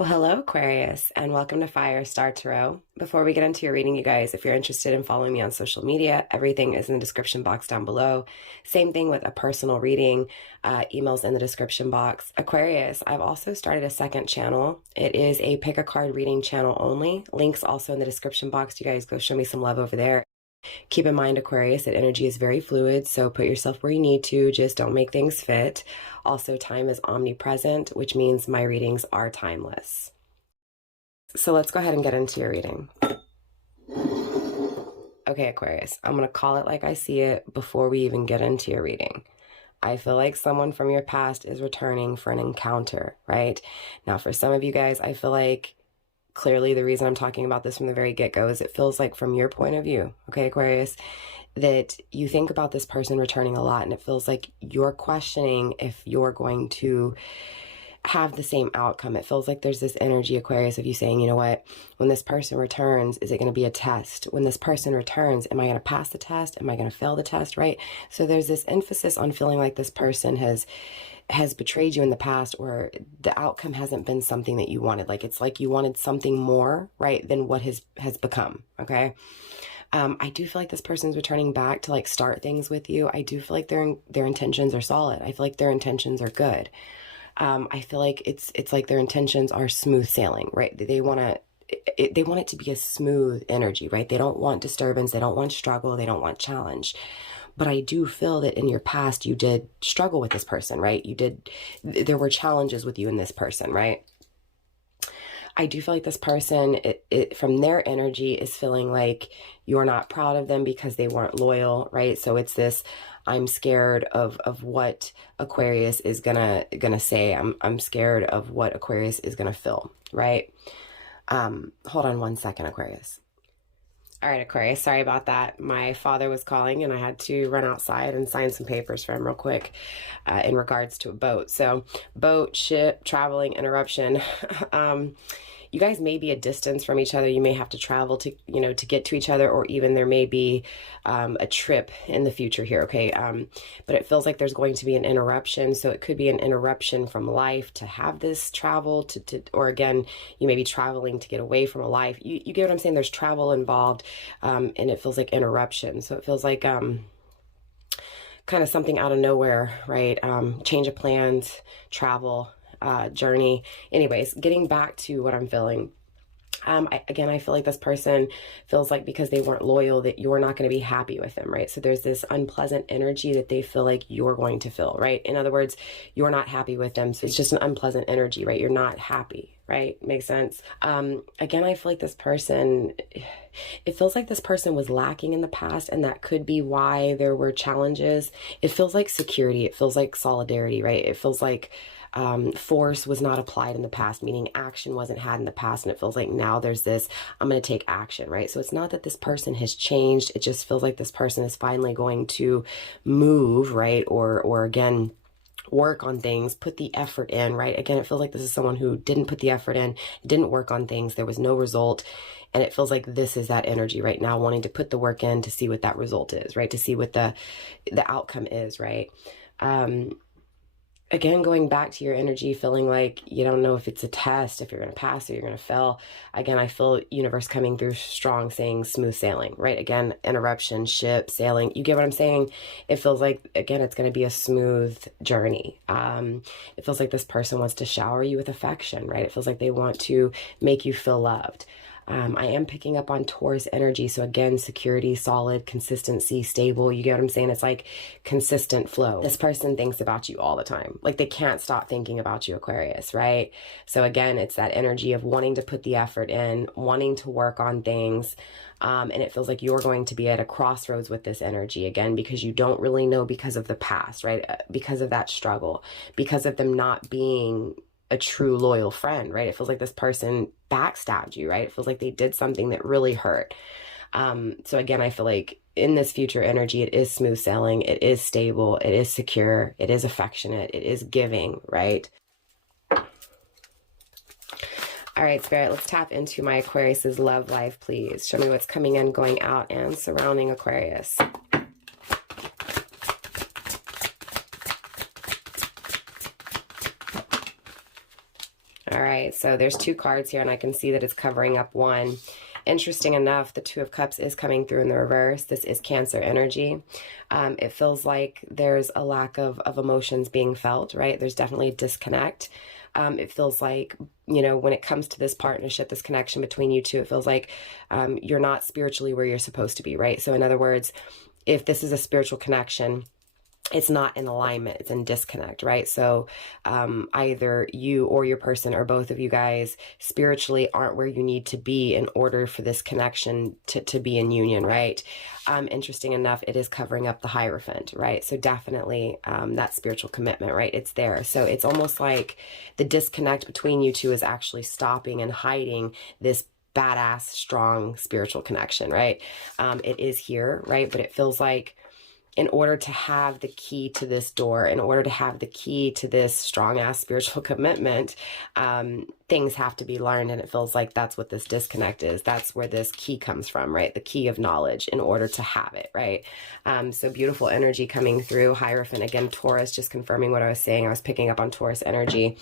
Well, hello, Aquarius, and welcome to Firestar Tarot. Before we get into your reading, you guys, if you're interested in following me on social media, everything is in the description box down below. Same thing with a personal reading, emails in the description box. Aquarius, I've also started a second channel. It is a pick a card reading channel only. Links also in the description box. You guys go show me some love over there. Keep in mind, Aquarius, that energy is very fluid, so put yourself where you need to, just don't make things fit. Also, time is omnipresent, which means my readings are timeless. So let's go ahead and get into your reading. Okay, Aquarius, I'm going to call it like I see it before we even get into your reading. I feel like someone from your past is returning for an encounter, right? Now, for some of you guys, I feel like clearly the reason I'm talking about this from the very get-go is it feels like from your point of view, okay, Aquarius, that you think about this person returning a lot, and it feels like you're questioning if you're going to have the same outcome. It feels like there's this energy, Aquarius, of you saying, you know what, when this person returns, is it going to be a test? When this person returns, am I going to pass the test? Am I going to fail the test, right? So there's this emphasis on feeling like this person has betrayed you in the past, or the outcome hasn't been something that you wanted. Like, it's like you wanted something more, right, than what has become, okay? I do feel like this person's returning back to like start things with you. I do feel like their intentions are solid. I feel like their intentions are good. I feel like it's like their intentions are smooth sailing, right? They want it to be a smooth energy, right? They don't want disturbance. They don't want struggle. They don't want challenge. But I do feel that in your past, you did struggle with this person, right? There were challenges with you and this person, right? I do feel like this person, from their energy, is feeling like you're not proud of them because they weren't loyal, right? So it's this, I'm scared of what Aquarius is gonna say. I'm scared of what Aquarius is gonna feel, right? Hold on one second, Aquarius. All right, Aquarius, sorry about that. My father was calling and I had to run outside and sign some papers for him real quick in regards to a boat. So boat, ship, traveling, interruption. You guys may be a distance from each other. You may have to travel to, to get to each other, or even there may be a trip in the future here, okay? But it feels like there's going to be an interruption. So it could be an interruption from life to have this travel or again, you may be traveling to get away from a life. You get what I'm saying? There's travel involved, and it feels like interruption. So it feels like kind of something out of nowhere, right? Change of plans, travel, journey. Anyways, getting back to what I'm feeling. I feel like this person feels like because they weren't loyal that you're not going to be happy with them, right? So there's this unpleasant energy that they feel like you're going to feel, right? In other words, you're not happy with them. So it's just an unpleasant energy, right? You're not happy, right? Makes sense. Again, I feel like this person, it feels like this person was lacking in the past, and that could be why there were challenges. It feels like security. It feels like solidarity, right? It feels like force was not applied in the past, meaning action wasn't had in the past, and it feels like now there's this, I'm going to take action, right? So it's not that this person has changed, it just feels like this person is finally going to move, right? Or again, work on things, put the effort in, right? Again, it feels like this is someone who didn't put the effort in, didn't work on things, there was no result, and it feels like this is that energy right now, wanting to put the work in to see what that result is, right? To see what the outcome is, right? Again, going back to your energy, feeling like you don't know if it's a test, if you're going to pass or you're going to fail. Again, I feel universe coming through strong, saying smooth sailing, right? Again, interruption, ship, sailing. You get what I'm saying? It feels like, again, it's going to be a smooth journey. It feels like this person wants to shower you with affection, right? It feels like they want to make you feel loved. I am picking up on Taurus energy. So again, security, solid, consistency, stable. You get what I'm saying? It's like consistent flow. This person thinks about you all the time. Like they can't stop thinking about you, Aquarius, right? So again, it's that energy of wanting to put the effort in, wanting to work on things. And it feels like you're going to be at a crossroads with this energy again, because you don't really know because of the past, right? Because of that struggle, because of them not being a true loyal friend, right? It feels like this person backstabbed you, right? It feels like they did something that really hurt. So again, I feel like in this future energy, it is smooth sailing, it is stable, it is secure, it is affectionate, it is giving, right? All right, Spirit, let's tap into my Aquarius's love life, please. Show me what's coming in, going out, and surrounding Aquarius. All All right, so there's 2 cards here, and I can see that it's covering up 1. Interesting enough, the 2 of Cups is coming through in the reverse. This is Cancer energy. It feels like there's a lack of emotions being felt, right? There's definitely a disconnect. It feels like, you know, when it comes to this partnership, this connection between you two, it feels like you're not spiritually where you're supposed to be, right? So in other words, if this is a spiritual connection, it's not in alignment, it's in disconnect, right? So either you or your person or both of you guys spiritually aren't where you need to be in order for this connection to be in union, right? Interesting enough, it is covering up the Hierophant, right? So definitely that spiritual commitment, right? It's there. So it's almost like the disconnect between you two is actually stopping and hiding this badass, strong spiritual connection, right? It is here, right? But it feels like in order to have the key to this door, in order to have the key to this strong-ass spiritual commitment, things have to be learned, and it feels like that's what this disconnect is. That's where this key comes from, right? The key of knowledge in order to have it, right? So beautiful energy coming through. Hierophant, again, Taurus, just confirming what I was saying. I was picking up on Taurus energy.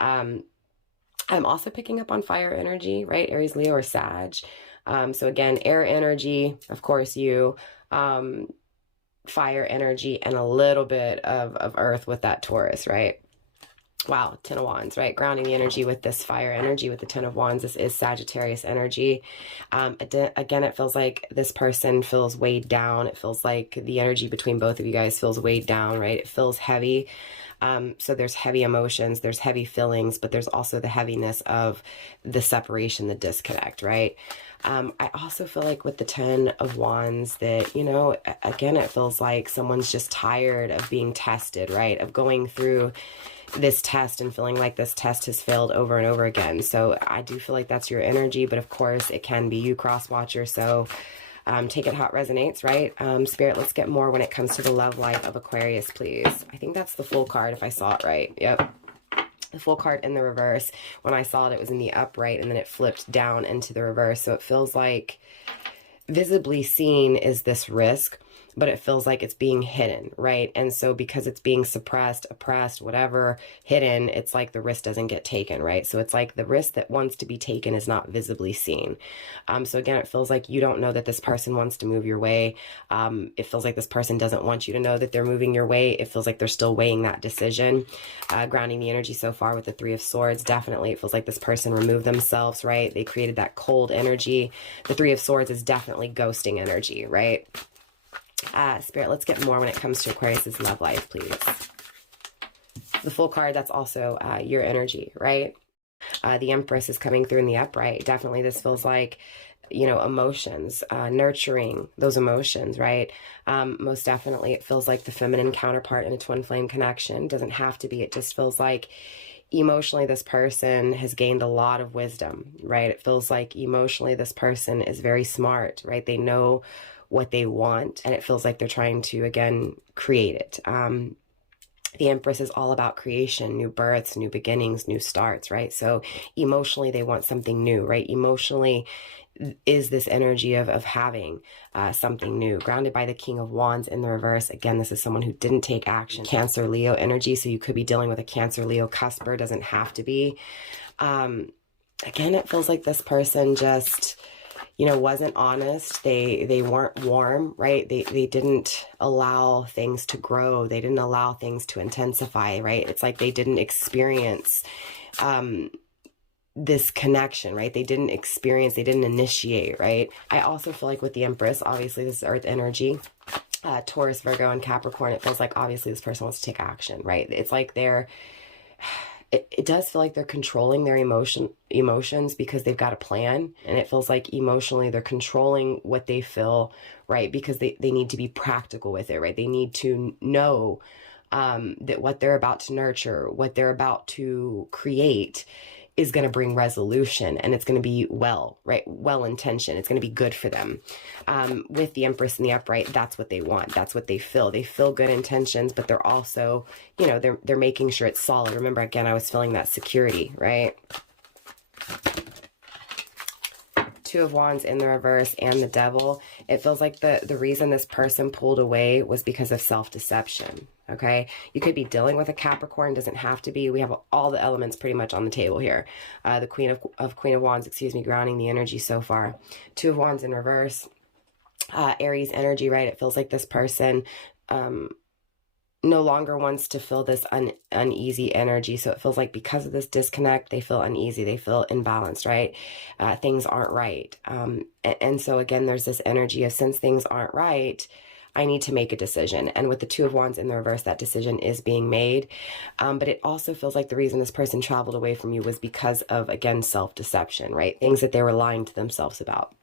I'm also picking up on fire energy, right? Aries, Leo, or Sag. So again, air energy, of course, you... fire energy, and a little bit of earth with that Taurus, right? Wow, 10 of Wands, right? Grounding the energy with this fire energy with the 10 of Wands. This is Sagittarius energy. Again, it feels like this person feels weighed down. It feels like the energy between both of you guys feels weighed down, right? It feels heavy. So there's heavy emotions, there's heavy feelings, but there's also the heaviness of the separation, the disconnect, right? I also feel like with the 10 of Wands that, you know, again, it feels like someone's just tired of being tested, right? Of going through this test and feeling like this test has failed over and over again. So I do feel like that's your energy, but of course it can be you, cross watcher. So take it how it resonates, right? Spirit, let's get more when it comes to the love life of Aquarius, please. I think that's the full card if I saw it right. Yep. The full card in the reverse. When I saw it, it was in the upright, and then it flipped down into the reverse. So it feels like visibly seen is this risk, but it feels like it's being hidden, right? And so because it's being suppressed, oppressed, whatever, hidden, it's like the risk doesn't get taken, right? So it's like the risk that wants to be taken is not visibly seen. So again, it feels like you don't know that this person wants to move your way. It feels like this person doesn't want you to know that they're moving your way. It feels like they're still weighing that decision. Grounding the energy so far with the 3 of Swords, definitely it feels like this person removed themselves, right? They created that cold energy. The 3 of Swords is definitely ghosting energy, right? Spirit, let's get more when it comes to Aquarius's love life, please. The full card, that's also your energy, right? The Empress is coming through in the upright. Definitely this feels like, you know, emotions, nurturing those emotions, right? Most definitely it feels like the feminine counterpart in a twin flame connection. Doesn't have to be. It just feels like emotionally this person has gained a lot of wisdom, right? It feels like emotionally this person is very smart, right? They know what they want, and it feels like they're trying to, again, create it. The Empress is all about creation, new births, new beginnings, new starts, right? So emotionally, they want something new, right? Emotionally is this energy of having something new. Grounded by the King of Wands in the reverse. Again, this is someone who didn't take action. Cancer, Leo energy, so you could be dealing with a Cancer, Leo cusper, doesn't have to be. Again, it feels like this person just... you know, wasn't honest. They weren't warm, right? They didn't allow things to grow. They didn't allow things to intensify, right? It's like they didn't experience this connection, right? They didn't initiate, right? I also feel like with the Empress, obviously this is Earth energy, Taurus, Virgo, and Capricorn, it feels like obviously this person wants to take action, right? It's like they're... It does feel like they're controlling their emotions because they've got a plan, and it feels like emotionally they're controlling what they feel, right? Because they need to be practical with it, right? They need to know that what they're about to nurture, what they're about to create is going to bring resolution, and it's going to be well-intentioned. It's going to be good for them. With the Empress in the upright, that's what they want. That's what they feel. They feel good intentions, but they're also, you know, they're making sure it's solid. Remember, again, I was feeling that security, right? 2 Two of Wands in the reverse and the Devil, it feels like the reason this person pulled away was because of self-deception, okay? You could be dealing with a Capricorn, doesn't have to be. We have all the elements pretty much on the table here. The Queen of Wands, excuse me, grounding the energy so far. Two of Wands in reverse, Aries energy, right? It feels like this person no longer wants to feel this uneasy energy. So it feels like because of this disconnect, they feel uneasy, they feel imbalanced, right? Things aren't right. And so again, there's this energy of, since things aren't right, I need to make a decision. And with the Two of Wands in the reverse, that decision is being made. But it also feels like the reason this person traveled away from you was because of, again, self-deception, right? Things that they were lying to themselves about.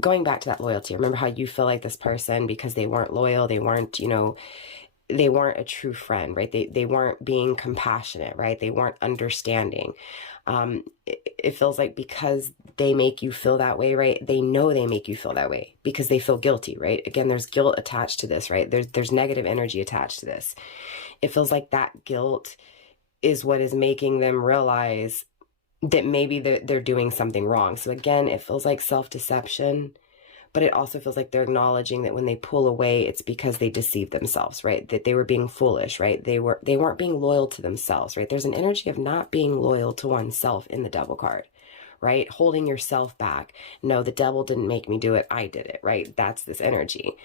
Going back to that loyalty, remember how you feel like this person, because they weren't loyal, they weren't, you know, they weren't a true friend, right? They weren't being compassionate, right? They weren't understanding. It feels like because they make you feel that way, right? They know they make you feel that way because they feel guilty, right? Again, there's guilt attached to this, right? There's negative energy attached to this. It feels like that guilt is what is making them realize that maybe they're doing something wrong. So again, it feels like self-deception. But it also feels like they're acknowledging that when they pull away, it's because they deceived themselves, right? That they were being foolish, right? They weren't being loyal to themselves, right? There's an energy of not being loyal to oneself in the Devil card, right? Holding yourself back. No, the devil didn't make me do it. I did it, right? That's this energy.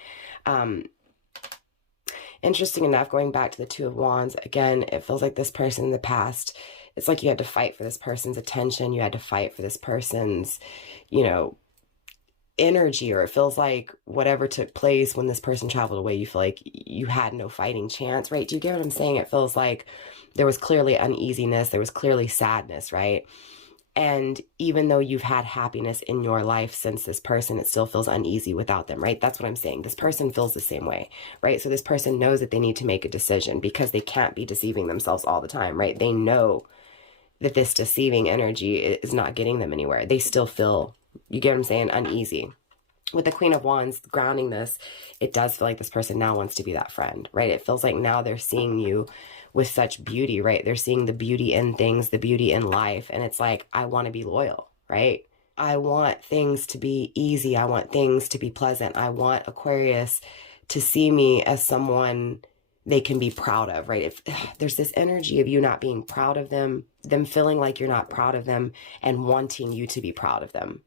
Interesting enough, going back to the Two of Wands, again, it feels like this person in the past, it's like you had to fight for this person's attention. You had to fight for this person's, you know, energy, or it feels like whatever took place when this person traveled away, you feel like you had no fighting chance, right? Do you get what I'm saying? It feels like there was clearly uneasiness, there was clearly sadness, right? And even though you've had happiness in your life since this person, it still feels uneasy without them, right? That's what I'm saying. This person feels the same way, right? So this person knows that they need to make a decision because they can't be deceiving themselves all the time, right? They know that this deceiving energy is not getting them anywhere. They still feel, you get what I'm saying, uneasy. With the Queen of Wands grounding this, it does feel like this person now wants to be that friend, right? It feels like now they're seeing you with such beauty, right? They're seeing the beauty in things, the beauty in life. And it's like, I want to be loyal, right? I want things to be easy. I want things to be pleasant. I want Aquarius to see me as someone they can be proud of, right? If there's this energy of you not being proud of them feeling like you're not proud of them and wanting you to be proud of them.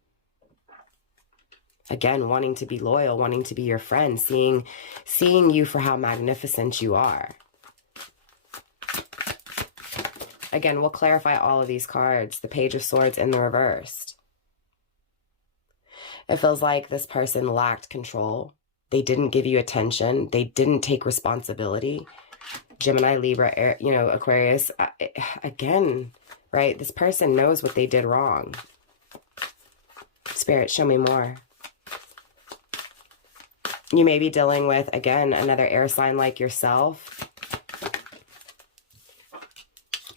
Again, wanting to be loyal, wanting to be your friend, seeing you for how magnificent you are. Again, we'll clarify all of these cards. The Page of Swords in the reversed. It feels like this person lacked control. They didn't give you attention. They didn't take responsibility. Gemini, Libra, you know, Aquarius. Again, right? This person knows what they did wrong. Spirit, show me more. You may be dealing with, again, another air sign like yourself.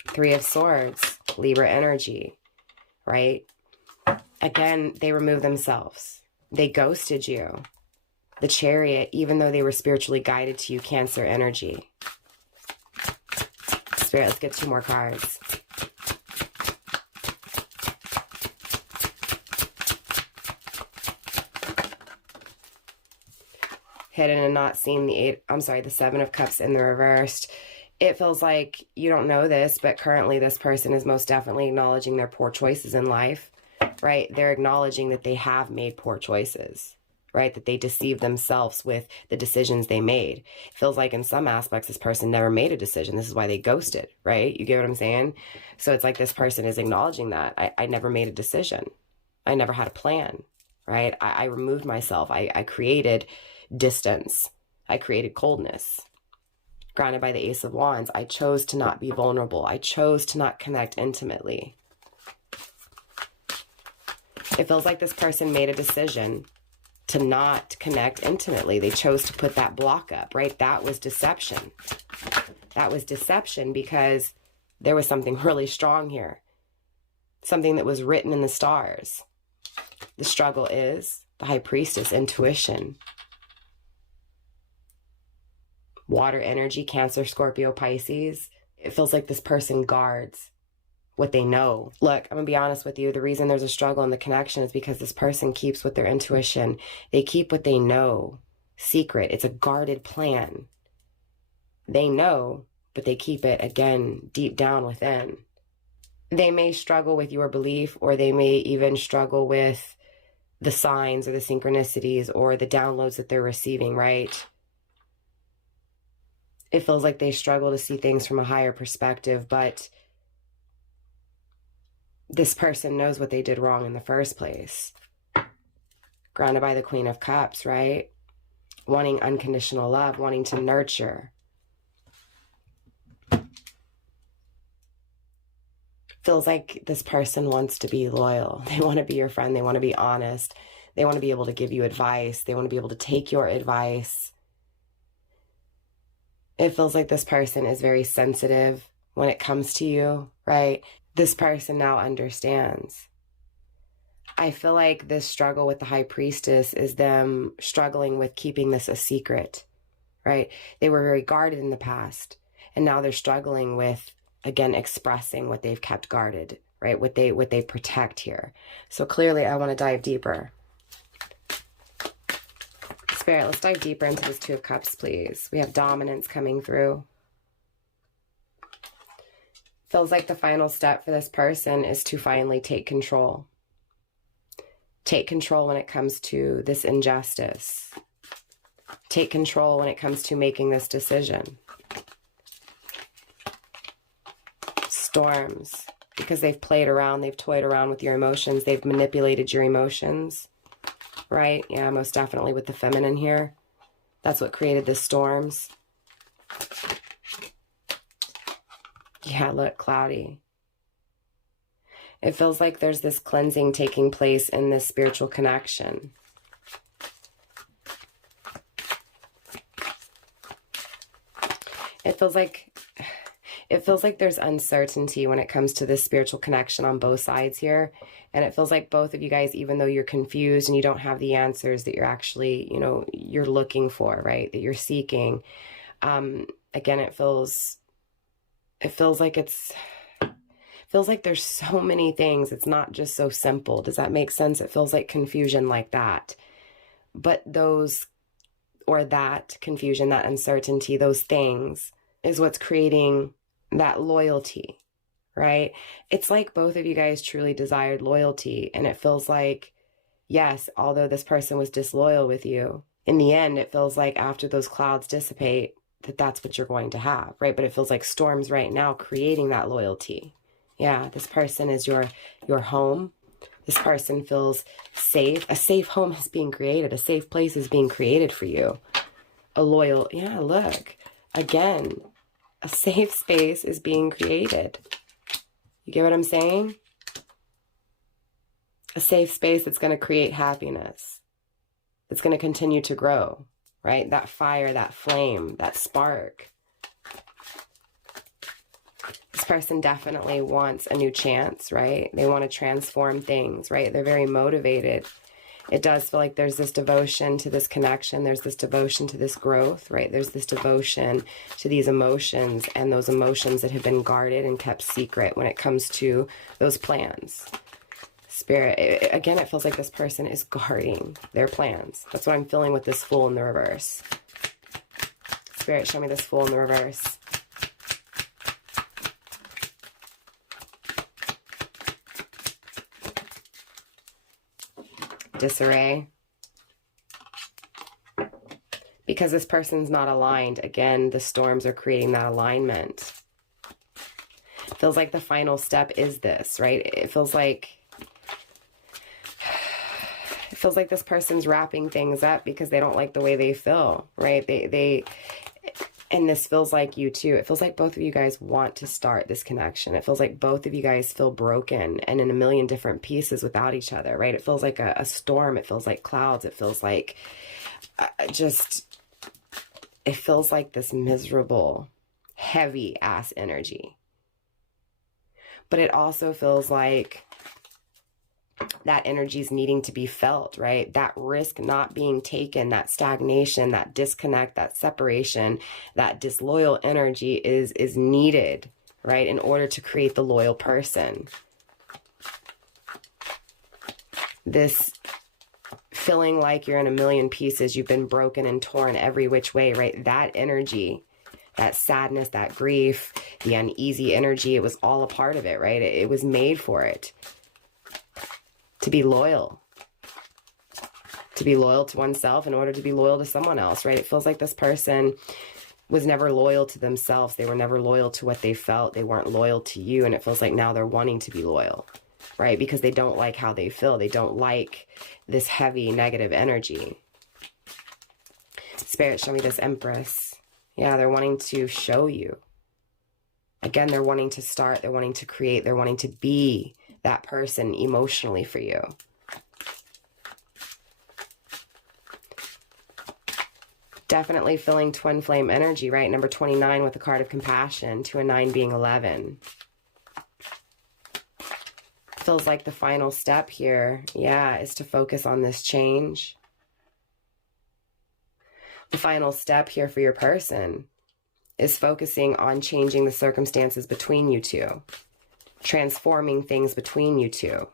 Three of Swords, Libra energy, right? Again, they removed themselves. They ghosted you. The Chariot, even though they were spiritually guided to you, Cancer energy. Spirit, let's get two more cards. Hidden and not seen, the Seven of Cups in the reversed. It feels like you don't know this, but currently this person is most definitely acknowledging their poor choices in life, right? They're acknowledging that they have made poor choices, right? That they deceived themselves with the decisions they made. It feels like in some aspects, this person never made a decision. This is why they ghosted, right? You get what I'm saying? So it's like this person is acknowledging that. I never made a decision. I never had a plan, right? I removed myself. I created distance. I created coldness. Grounded by the Ace of Wands, I chose to not be vulnerable. I chose to not connect intimately. It feels like this person made a decision to not connect intimately. They chose to put that block up, right? That was deception. That was deception because there was something really strong here. Something that was written in the stars. The struggle is the High Priestess, intuition. Water energy, Cancer, Scorpio, Pisces. It feels like this person guards what they know. Look, I'm gonna be honest with you. The reason there's a struggle in the connection is because this person keeps with their intuition. They keep what they know secret. It's a guarded plan. They know, but they keep it, again, deep down within. They may struggle with your belief, or they may even struggle with the signs or the synchronicities or the downloads that they're receiving, right? It feels like they struggle to see things from a higher perspective, but this person knows what they did wrong in the first place. Grounded by the Queen of Cups, right? Wanting unconditional love, wanting to nurture. Feels like this person wants to be loyal. They want to be your friend. They want to be honest. They want to be able to give you advice. They want to be able to take your advice. It feels like this person is very sensitive when it comes to you, right? This person now understands. I feel like this struggle with the High Priestess is them struggling with keeping this a secret, right? They were very guarded in the past, and now they're struggling with, again, expressing what they've kept guarded, right? What they protect here. So clearly I want to dive deeper. Spirit, let's dive deeper into this Two of Cups, please. We have dominance coming through. Feels like the final step for this person is to finally take control. Take control when it comes to this injustice. Take control when it comes to making this decision. Storms, because they've played around, they've toyed around with your emotions, they've manipulated your emotions, right? Yeah, most definitely with the feminine here. That's what created the storms. Yeah, look, cloudy. It feels like there's this cleansing taking place in this spiritual connection. It feels like there's uncertainty when it comes to this spiritual connection on both sides here. And it feels like both of you guys, even though you're confused and you don't have the answers that you're actually, you're looking for, right? That you're seeking. Again, it feels like there's so many things. It's not just so simple. Does that make sense? It feels like confusion like that. But that confusion, that uncertainty, those things is what's creating that loyalty, right? It's like both of you guys truly desired loyalty. And it feels like, yes, although this person was disloyal with you, in the end, it feels like after those clouds dissipate, that's what you're going to have, right? But it feels like storms right now creating that loyalty. Yeah, this person is your home. This person feels safe. A safe home is being created. A safe place is being created for you. Yeah, look. Again, a safe space is being created. You get what I'm saying? A safe space that's going to create happiness. That's going to continue to grow, right? That fire, that flame, that spark. This person definitely wants a new chance, right? They want to transform things, right? They're very motivated. It does feel like there's this devotion to this connection. There's this devotion to this growth, right? There's this devotion to these emotions and those emotions that have been guarded and kept secret when it comes to those plans. Spirit, again, it feels like this person is guarding their plans. That's what I'm feeling with this Fool in the reverse. Spirit, show me this Fool in the reverse. Disarray. Because this person's not aligned. Again, the storms are creating that alignment. Feels like the final step is this, right? It feels like this person's wrapping things up because they don't like the way they feel, right? And this feels like you too. It feels like both of you guys want to start this connection. It feels like both of you guys feel broken and in a million different pieces without each other, right? It feels like a storm. It feels like clouds. It feels like it feels like this miserable, heavy ass energy. But it also feels like that energy is needing to be felt, right? That risk not being taken, that stagnation, that disconnect, that separation, that disloyal energy is needed, right? In order to create the loyal person. This feeling like you're in a million pieces, you've been broken and torn every which way, right? That energy, that sadness, that grief, the uneasy energy, it was all a part of it, right? It was made for it. To be loyal. To be loyal to oneself in order to be loyal to someone else, right? It feels like this person was never loyal to themselves. They were never loyal to what they felt. They weren't loyal to you, and it feels like now they're wanting to be loyal, right? Because they don't like how they feel. They don't like this heavy negative energy. Spirit, show me this Empress. Yeah, they're wanting to show you. Again, they're wanting to start, they're wanting to create, they're wanting to be that person emotionally for you. Definitely feeling twin flame energy, right? Number 29 with the card of compassion, 2 and 9 being 11. Feels like the final step here, yeah, is to focus on this change. The final step here for your person is focusing on changing the circumstances between you two, transforming things between you two.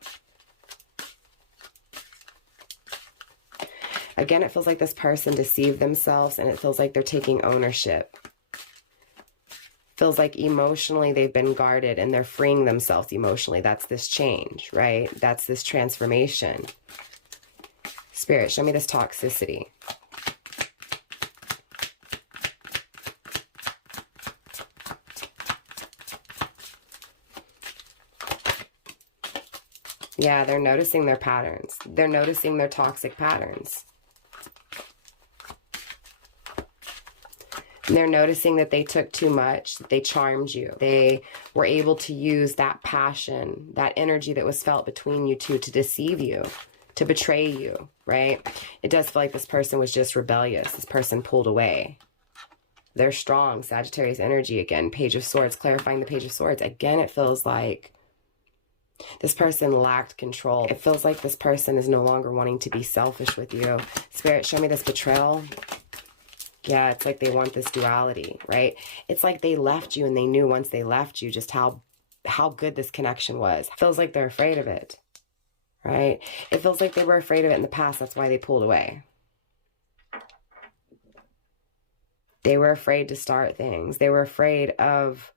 Again, it feels like this person deceived themselves, and it feels like they're taking ownership. Feels like emotionally they've been guarded and they're freeing themselves emotionally. That's this change, right? That's this transformation. Spirit, show me this toxicity. Yeah, they're noticing their patterns. They're noticing their toxic patterns. They're noticing that they took too much, that they charmed you. They were able to use that passion, that energy that was felt between you two to deceive you, to betray you, right? It does feel like this person was just rebellious. This person pulled away. They're strong. Sagittarius energy again. Page of Swords, clarifying the Page of Swords. Again, it feels like this person lacked control. It feels like this person is no longer wanting to be selfish with you. Spirit, show me this betrayal. Yeah, it's like they want this duality, right? It's like they left you and they knew once they left you just how good this connection was. Feels like they're afraid of it, right? It feels like they were afraid of it in the past. That's why they pulled away. They were afraid to start things. They were afraid of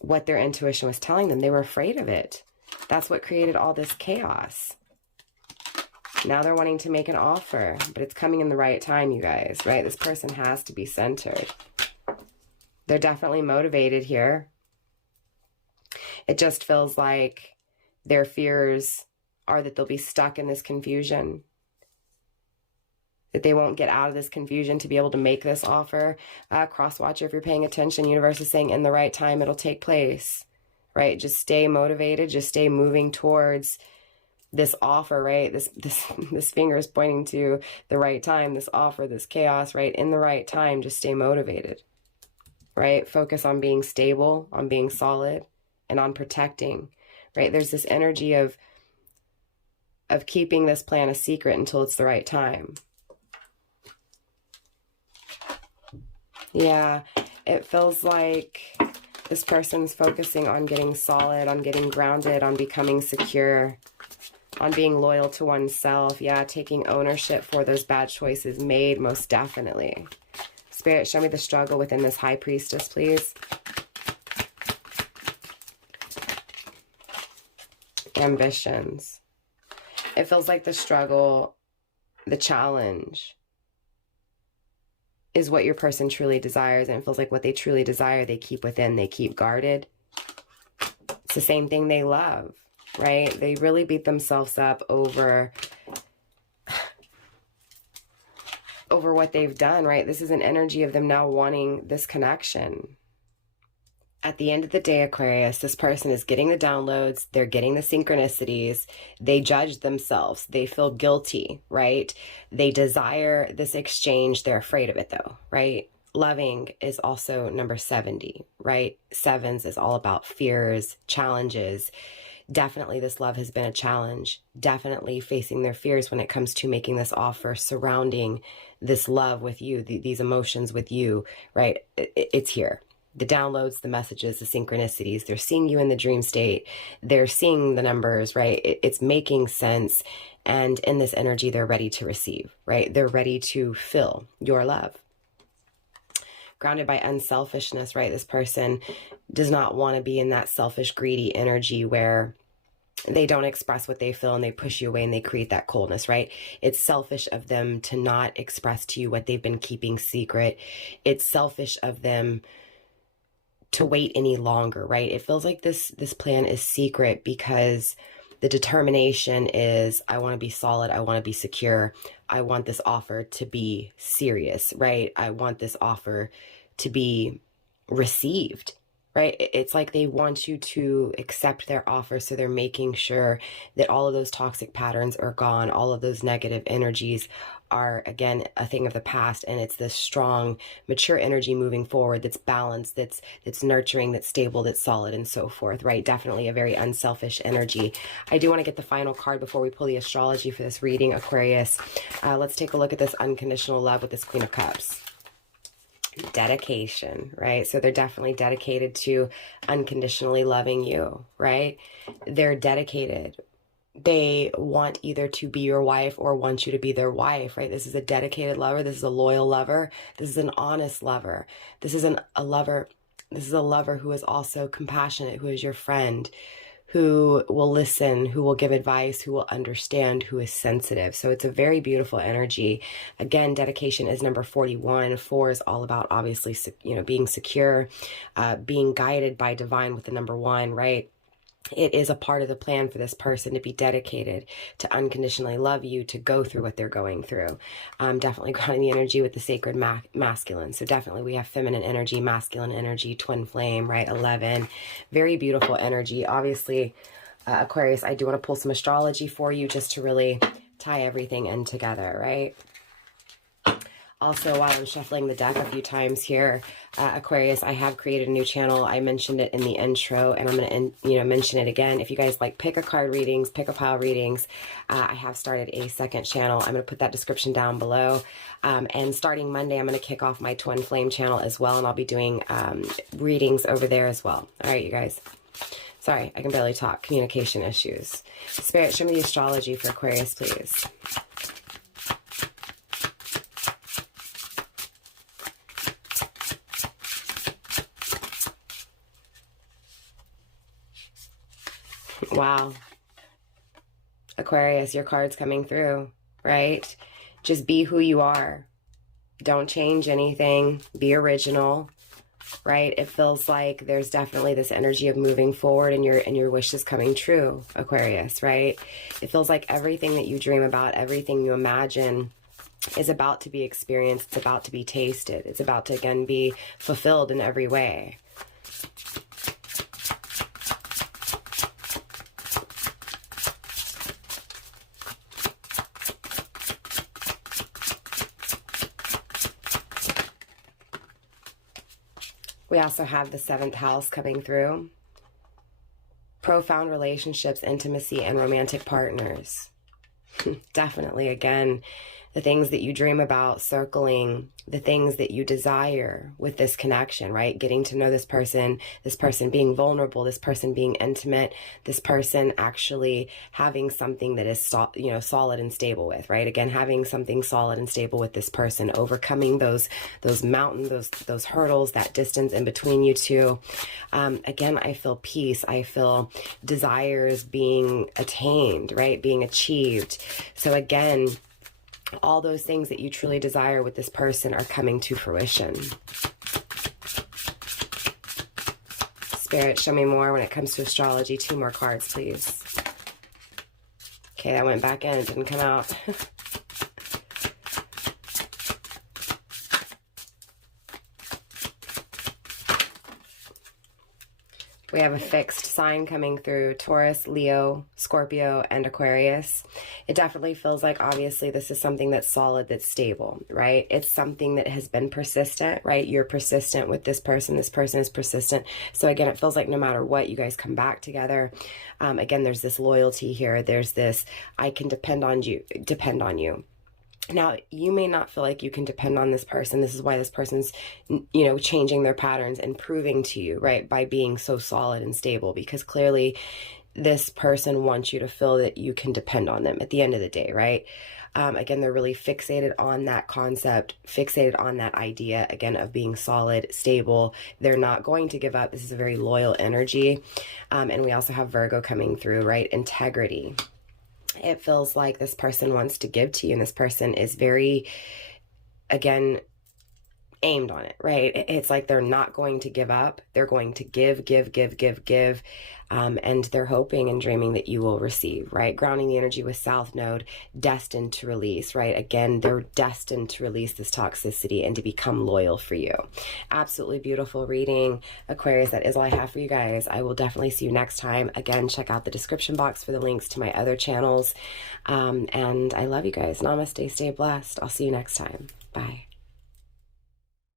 what their intuition was telling them. They were afraid of it. That's what created all this chaos. Now they're wanting to make an offer, but it's coming in the right time, you guys, right? This person has to be centered. They're definitely motivated here. It just feels like their fears are that they'll be stuck in this confusion, that they won't get out of this confusion to be able to make this offer. Cross-watcher, if you're paying attention, universe is saying in the right time it'll take place, right? Just stay motivated, just stay moving towards this offer, right? This finger is pointing to the right time, this offer, this chaos, right? In the right time, just stay motivated, right? Focus on being stable, on being solid, and on protecting, right? There's this energy of keeping this plan a secret until it's the right time. Yeah, it feels like this person's focusing on getting solid, on getting grounded, on becoming secure, on being loyal to oneself. Yeah, taking ownership for those bad choices made, most definitely. Spirit, show me the struggle within this High Priestess, please. Ambitions. It feels like the struggle, the challenge, is what your person truly desires, and it feels like what they truly desire, they keep within, they keep guarded. It's the same thing they love, right? They really beat themselves up over what they've done, right? This is an energy of them now wanting this connection. At the end of the day, Aquarius, this person is getting the downloads, they're getting the synchronicities, they judge themselves, they feel guilty, right? They desire this exchange, they're afraid of it though, right? Loving is also number 70, right? Sevens is all about fears, challenges. Definitely this love has been a challenge. Definitely facing their fears when it comes to making this offer, surrounding this love with you, these emotions with you, right? It's here. the downloads, the messages, the synchronicities. They're seeing you in the dream state. They're seeing the numbers, right? It's making sense. And in this energy, they're ready to receive, right? They're ready to fill your love. Grounded by unselfishness, right? This person does not want to be in that selfish, greedy energy where they don't express what they feel and they push you away and they create that coldness, right? It's selfish of them to not express to you what they've been keeping secret. It's selfish of them to wait any longer, right? It feels like this plan is secret because the determination is, I want to be solid. I want to be secure. I want this offer to be serious, right? I want this offer to be received, right? It's like they want you to accept their offer. So they're making sure that all of those toxic patterns are gone. All of those negative energies are, again, a thing of the past. And it's this strong, mature energy moving forward that's balanced, that's nurturing, that's stable, that's solid, and so forth, right? Definitely a very unselfish energy. I do want to get the final card before we pull the astrology for this reading, Aquarius. Let's take a look at this unconditional love with this Queen of Cups. Dedication, right? So they're definitely dedicated to unconditionally loving you, right? They're dedicated. They want either to be your wife or want you to be their wife, right? This is a dedicated lover. This is a loyal lover. This is an honest lover. This is a lover. This is a lover who is also compassionate, who is your friend, who will listen, who will give advice, who will understand, who is sensitive. So it's a very beautiful energy. Again, dedication is number 41. 4 is all about, obviously, being secure, being guided by divine with the number 1, right? It is a part of the plan for this person to be dedicated, to unconditionally love you, to go through what they're going through. Definitely grounding the energy with the sacred masculine. So definitely we have feminine energy, masculine energy, twin flame, right? 11. Very beautiful energy. Obviously, Aquarius, I do want to pull some astrology for you just to really tie everything in together, right? Also, while I'm shuffling the deck a few times here, Aquarius, I have created a new channel. I mentioned it in the intro, and I'm going to, mention it again. If you guys like pick a card readings, pick a pile readings, I have started a second channel. I'm going to put that description down below. And starting Monday, I'm going to kick off my twin flame channel as well, and I'll be doing readings over there as well. All right, you guys. Sorry, I can barely talk. Communication issues. Spirit, show me the astrology for Aquarius, please. Wow. Aquarius, your card's coming through, right? Just be who you are. Don't change anything. Be original, right? It feels like there's definitely this energy of moving forward and your wish is coming true, Aquarius, right? It feels like everything that you dream about, everything you imagine is about to be experienced. It's about to be tasted. It's about to, again, be fulfilled in every way. We also have the 7th house coming through. Profound relationships, intimacy, and romantic partners. Definitely, again, the things that you dream about, circling the things that you desire with this connection, right? Getting to know this person being vulnerable, this person being intimate, this person actually having something that is, solid and stable with, right? Again, having something solid and stable with this person, overcoming those mountains, those hurdles, that distance in between you two. Again, I feel peace. I feel desires being attained, right? Being achieved. So again, all those things that you truly desire with this person are coming to fruition. Spirit, show me more when it comes to astrology. 2 more cards, please. Okay, that went back in. It didn't come out. We have a fixed sign coming through: Taurus, Leo, Scorpio, and Aquarius. It definitely feels like, obviously, this is something that's solid, that's stable, right? It's something that has been persistent, right? You're persistent with this person is persistent. So again, it feels like no matter what, you guys come back together. Again, there's this loyalty here. There's this, I can depend on you. Now, you may not feel like you can depend on this person. This is why this person's, you know, changing their patterns and proving to you, right, by being so solid and stable, because clearly this person wants you to feel that you can depend on them at the end of the day, right? Again, they're really fixated on that concept, fixated on that idea, again, of being solid, stable. They're not going to give up. This is a very loyal energy. And we also have Virgo coming through, right? Integrity. It feels like this person wants to give to you, and this person is very, again, aimed on it, right? It's like they're not going to give up. They're going to give, and they're hoping and dreaming that you will receive, right? Grounding the energy with South Node, destined to release, right? Again, they're destined to release this toxicity and to become loyal for you. Absolutely beautiful reading, Aquarius. That is all I have for you guys. I will definitely see you next time. Again, check out the description box for the links to my other channels. And I love you guys. Namaste, stay blessed. I'll see you next time. Bye.